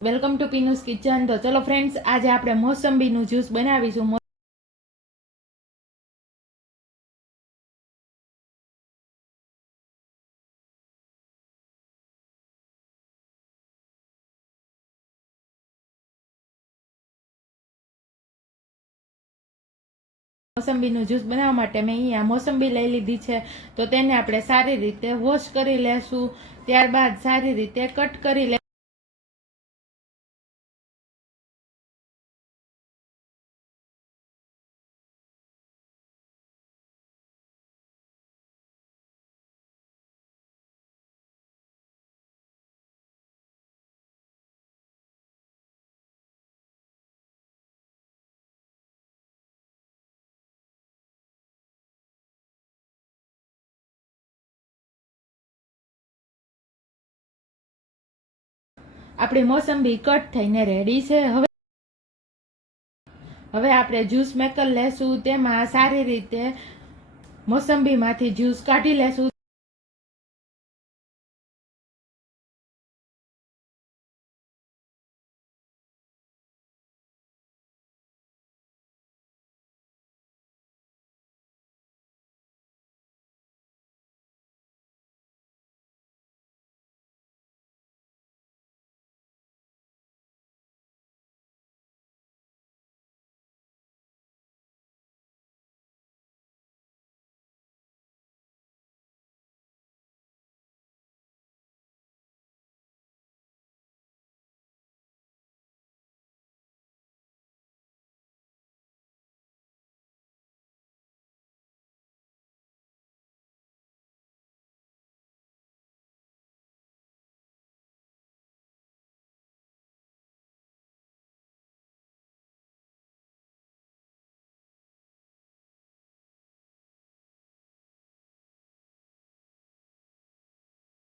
Welcome to પીનુસ kitchen. તો ચલો friends, આજે આપણે મોસંબીનું જ્યુસ બનાવીશું. મોસંબીનું જ્યુસ બનાવવા માટે મેં અહીંયા મોસંબી લઈ લીધી છે. તો તેને આપણે સારી રીતે વોશ કરી લેશું. ત્યારબાદ સારી રીતે કટ કરી લેશું. આપણી મોસંબી કટ થઈને રેડી છે. હવે આપણે જ્યુસ મેકર લેશું. તેમાં સારી રીતે મોસંબીમાંથી જ્યુસ કાઢી લેશું.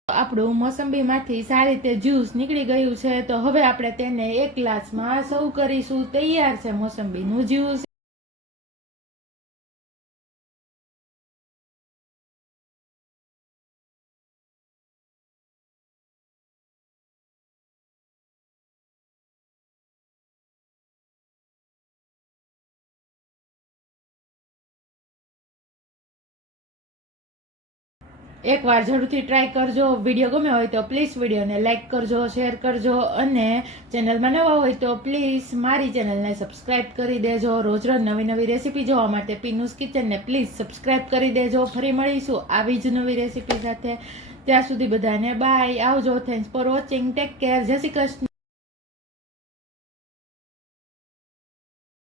આપણું મોસંબીમાંથી સારી રીતે જ્યુસ નીકળી ગયું છે. તો હવે આપણે તેને એક ગ્લાસમાં સર્વ કરીશું. તૈયાર છે મોસંબીનું જ્યુસ. એકવાર જરૂરથી ટ્રાય કરજો. વિડીયો ગમ્યો હોય તો પ્લીઝ વિડીયોને લાઇક કરજો, શેર કરજો અને ચેનલમાં નવા હોય તો પ્લીઝ મારી ચેનલને સબસ્ક્રાઇબ કરી દેજો. રોજ રોજ નવી નવી રેસીપી જોવા માટે પીનુસ કિચનને પ્લીઝ સબસ્ક્રાઇબ કરી દેજો. ફરી મળીશું આવી જ નવી રેસીપી સાથે. ત્યાં સુધી બધાને બાય, આવજો. Thanks for watching. Take care. જય શ્રી કૃષ્ણ.